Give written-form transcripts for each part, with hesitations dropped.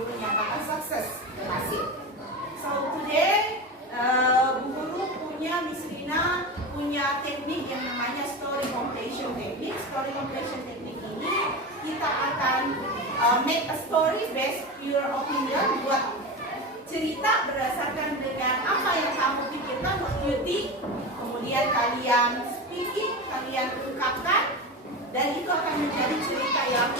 guru nyatakan sukses, berhasil. So today Bu Guru punya, Miss Rina punya teknik yang namanya story completion technique. Story completion technique ini kita akan make a story based your opinion, buat cerita berdasarkan dengan apa yang kamu pikirkan, what you think, kemudian kalian speaking, kalian ungkapkan, dan itu akan menjadi cerita yang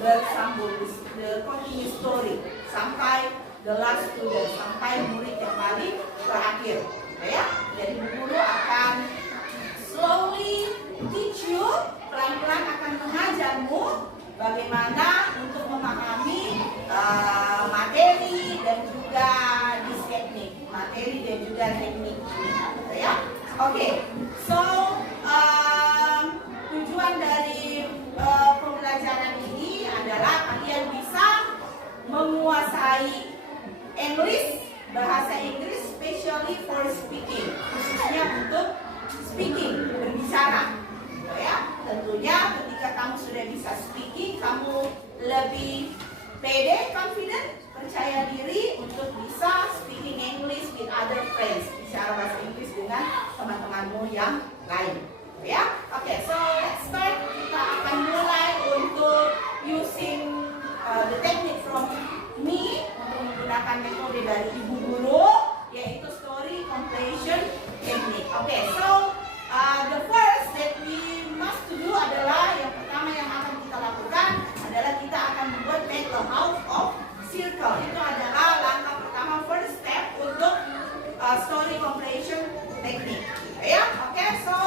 bersambung, the continuous story, sampai the last student, sampai murid yang paling terakhir. Ya, jadi guru akan slowly teach you, pelan-pelan akan mengajarmu bagaimana untuk memahami materi dan juga this teknik, materi dan juga teknik ini, ya. Oke, so tujuan dari pembelajaran ini adalah kalian bisa menguasai English, bahasa Inggris, especially for speaking, khususnya untuk speaking, berbicara, ya. Tentunya ketika kamu sudah bisa speaking, kamu lebih pede, confident, percaya diri untuk bisa speaking English with other friends, bicara bahasa Inggris dengan teman-temanmu yang lain, ya. Oke, so let's start. Kita akan mulai untuk using the technique from me, untuk menggunakan metode dari Ibu Guru, yaitu story completion technique. Oke, so the first that we must to do adalah, yang pertama yang akan kita lakukan adalah kita akan membuat make a half of circle. Itu adalah langkah pertama, first step untuk story completion technique, ya. Oke, so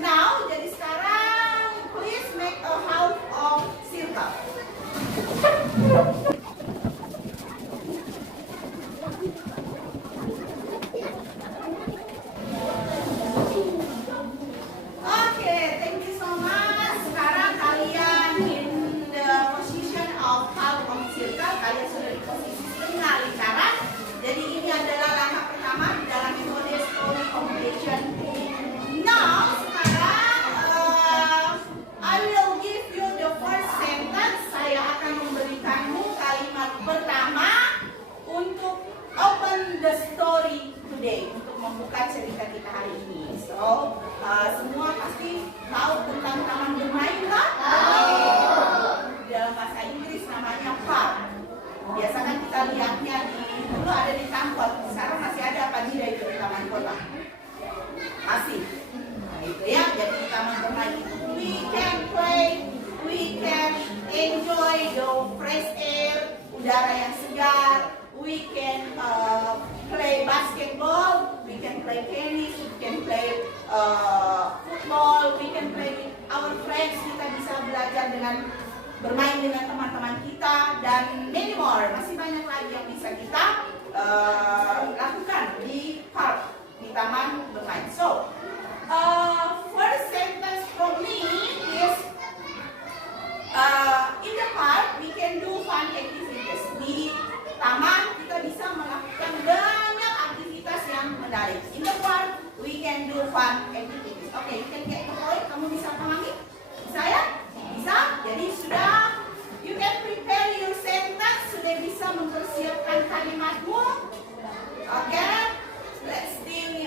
now, jadi sekarang please make a half of circle. Untuk membuka cerita kita hari ini. So, semua pasti tahu tentang taman bermain kan? Dalam bahasa Inggris namanya park. Biasa kan kita lihatnya dulu ada di kantor. Sekarang masih ada apa tidak itu di taman kota? Masih. Nah, itu ya. Jadi di taman bermain itu we can play, we can enjoy the fresh air, udara yang segar. We can play basketball, we can play tennis, we can play football, we can play with our friends. Kita bisa belajar dengan bermain dengan teman-teman kita, dan many more. Masih banyak lagi yang bisa kita lakukan di park, di taman bermain. So, first sentence from me is in the park we can do fun activities. Di taman kita bisa melakukan banyak aktivitas yang menarik. In the park we can do fun activities. Oke, you can get the point. Kamu bisa pahami? Bisa ya? Bisa? Jadi sudah, you can prepare your sentence, sudah bisa mempersiapkan kalimatmu. Oke, let's think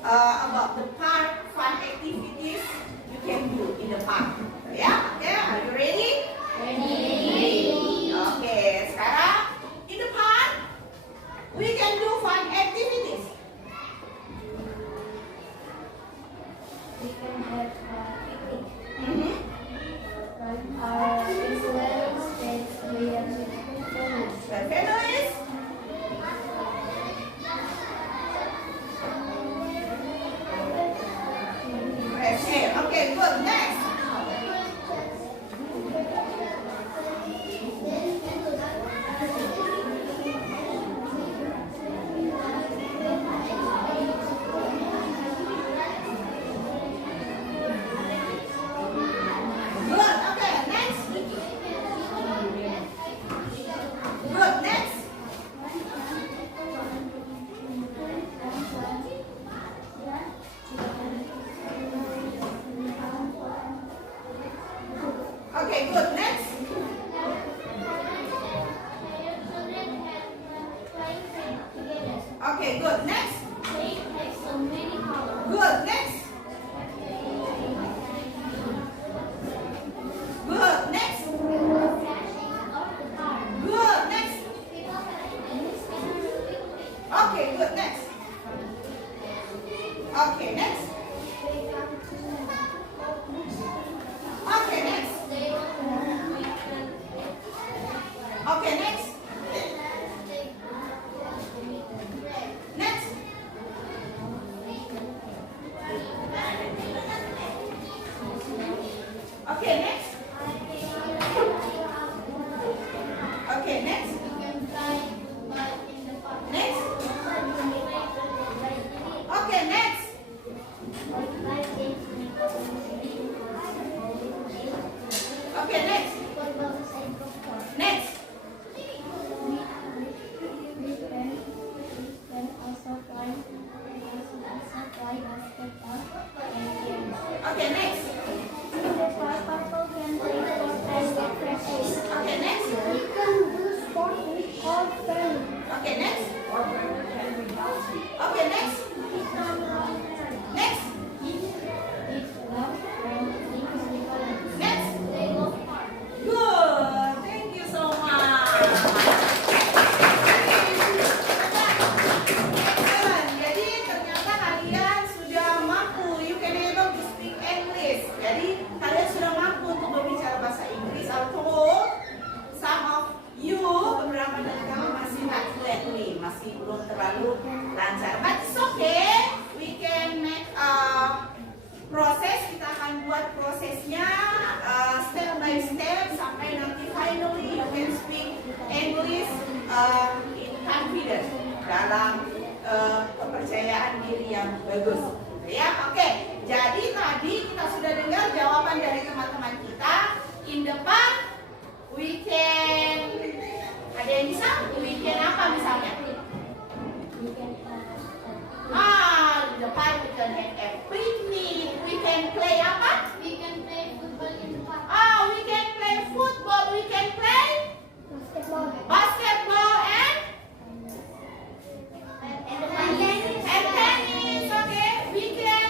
about the park fun activities you can do in the park. Ya, oke, are you ready? Ready. Oke, sekarang in the park we can do fun activities. Okay, good. Next. Paint has so many colors. Good. Next. Good. Next. Flashing of the car. Good. Next. People have quickly. Okay, good. Next. Okay, next. Okay, next. Okay, next. Next. Okay, next. Okay, next. Next. Okay, next. Okay, next. Next. Okay, next. Okay, next. Okay, next. Okay, next. Next. Next. Good. Thank you so much. Excellent. Jadi ternyata kalian sudah mampu. You can able to speak English. Jadi kalian sudah mampu untuk berbicara bahasa Inggris. Although some of you, beberapa dari kamu masih not fluently, masih belum terlalu lancar. But it's okay. We can make proses. Kita akan buat prosesnya step by step sampai nanti finally you can speak English in confidence, dalam kepercayaan diri yang bagus. Ya, oke. Jadi tadi kita sudah dengar jawaban dari teman-teman kita. In depan we can, ada yang bisa? We can apa misalnya? Di depan we can have a picnic. We can play apa? We can play football in the park. We can play football. We can play basketball and tennis. Okay, we can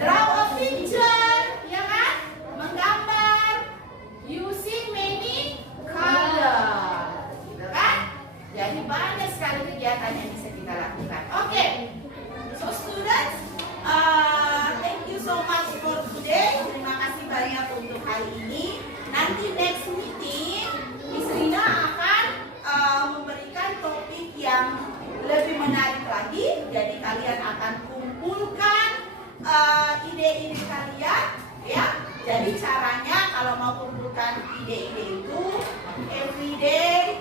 draw a picture, ya kan? Menggambar using many color, gitu kan? Jadi banyak sekali kegiatan yang bisa kita lakukan. Oke, so students, thank you so much for today. Terima kasih banyak untuk hari ini. Nanti next meeting, Miss Rina akan memberikan topik yang lebih menarik lagi. Jadi kalian akan kumpulkan ide-ide kalian, ya. Jadi caranya kalau mau kumpulkan ide-ide itu everyday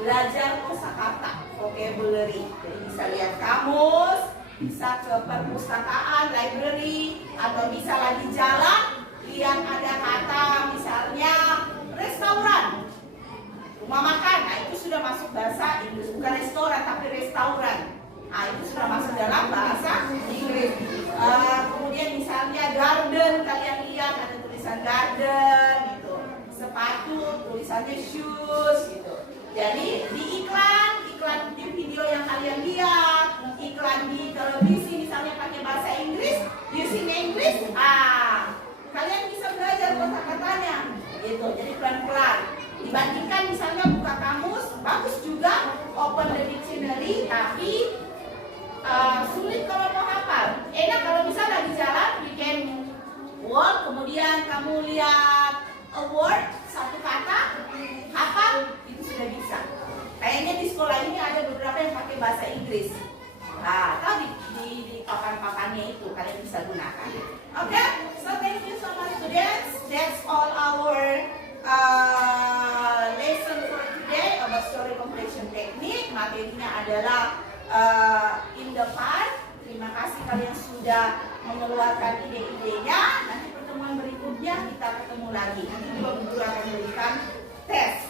belajar kosakata, vocabulary. Jadi bisa lihat kamus, bisa ke perpustakaan, library, atau bisa lagi jalan lihat ada kata misalnya restoran, rumah makan. Nah, itu sudah masuk bahasa Inggris, bukan restoran tapi restauran. Nah, itu sudah masuk dalam bahasa Inggris. Kemudian misalnya garden, kalian lihat ada tulisan garden gitu. Sepatu tulisannya shoes gitu. Jadi di iklan di video yang kalian lihat, iklan di televisi misalnya pakai bahasa Inggris, using English, kalian bisa belajar kosakatanya gitu. Jadi pelan-pelan. Dibandingkan misalnya buka kamus, bagus juga open the dictionary, tapi sulit kalau mau hafal. Enak kalau misalnya lagi jalan, we can walk, kemudian kamu lihat a word, satu kata, hafal, itu sudah bisa. Kayaknya di sekolah ini ada beberapa yang pakai bahasa Inggris. Nah, atau di papan-papannya itu kalian bisa gunakan. Okay, so thank you so much students. That's all our lesson for today about story comprehension technique. Materinya adalah in the part. Terima kasih kalian sudah mengeluarkan ide-idenya. Nanti pertemuan berikutnya kita ketemu lagi. Nanti juga guru akan memberikan tes.